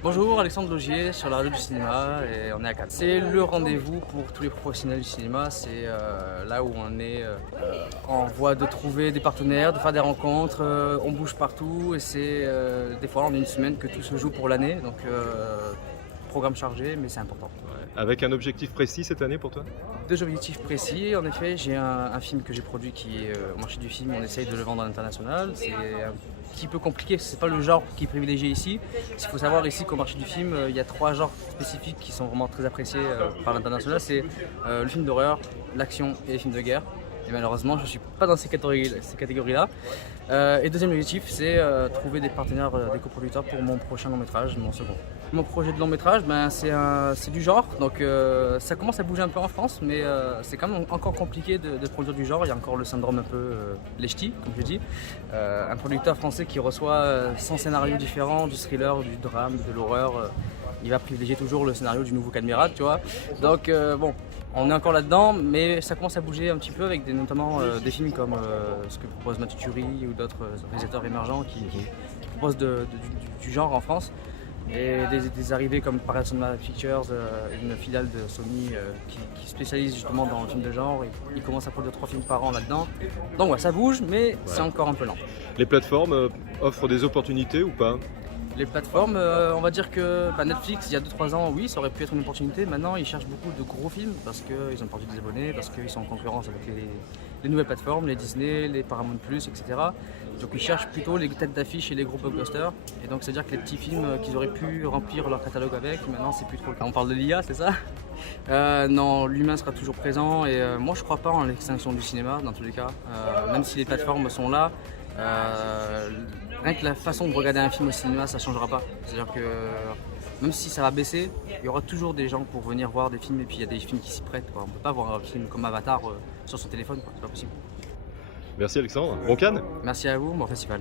Bonjour, Alexandre Logier sur la radio du cinéma et on est à Cannes. C'est le rendez-vous pour tous les professionnels du cinéma, c'est là où on est en voie de trouver des partenaires, de faire des rencontres, on bouge partout et c'est des fois en une semaine que tout se joue pour l'année, donc programme chargé mais c'est important. Avec un objectif précis cette année pour toi? Deux objectifs précis, en effet, j'ai un film que j'ai produit qui est au marché du film, on essaye de le vendre à l'international, c'est un petit peu compliqué, c'est pas le genre qui est privilégié ici. Il faut savoir ici qu'au marché du film, il y a trois genres spécifiques qui sont vraiment très appréciés par l'international, c'est le film d'horreur, l'action et les films de guerre. Et malheureusement, je ne suis pas dans ces catégories-là. Et deuxième objectif, c'est trouver des partenaires, des coproducteurs pour mon prochain long métrage, mon second. Mon projet de long métrage, c'est du genre, donc ça commence à bouger un peu en France, mais c'est quand même encore compliqué de produire du genre. Il y a encore le syndrome un peu les ch'tis, comme je dis. Un producteur français qui reçoit 100 scénarios différents, du thriller, du drame, de l'horreur. Il va privilégier toujours le scénario du nouveau Cadmirad, tu vois. Donc bon, on est encore là-dedans, mais ça commence à bouger un petit peu avec notamment des films comme ce que propose Mathieu Turi ou d'autres réalisateurs émergents qui proposent du genre en France. Et des arrivées comme Paramount Pictures, une filiale de Sony qui spécialise justement dans le film de genre. Et ils commencent à produire 3 films par an là-dedans. Donc ouais, ça bouge, mais c'est encore un peu lent. Les plateformes offrent des opportunités ou pas? Les plateformes, on va dire que Netflix, il y a 2-3 ans, oui, ça aurait pu être une opportunité. Maintenant, ils cherchent beaucoup de gros films parce qu'ils ont perdu des abonnés, parce qu'ils sont en concurrence avec les nouvelles plateformes, les Disney, les Paramount+, etc. Donc ils cherchent plutôt les têtes d'affiche et les gros blockbusters. Et donc c'est-à-dire que les petits films qu'ils auraient pu remplir leur catalogue avec, maintenant c'est plus trop le cas. On parle de l'IA, c'est ça? Non, l'humain sera toujours présent et moi je crois pas en l'extinction du cinéma dans tous les cas. Même si les plateformes sont là, rien que la façon de regarder un film au cinéma, ça changera pas. C'est-à-dire que même si ça va baisser, il y aura toujours des gens pour venir voir des films et puis il y a des films qui s'y prêtent, quoi. On peut pas voir un film comme Avatar sur son téléphone, quoi. C'est pas possible. Merci Alexandre, bon Cannes. Merci à vous, bon festival.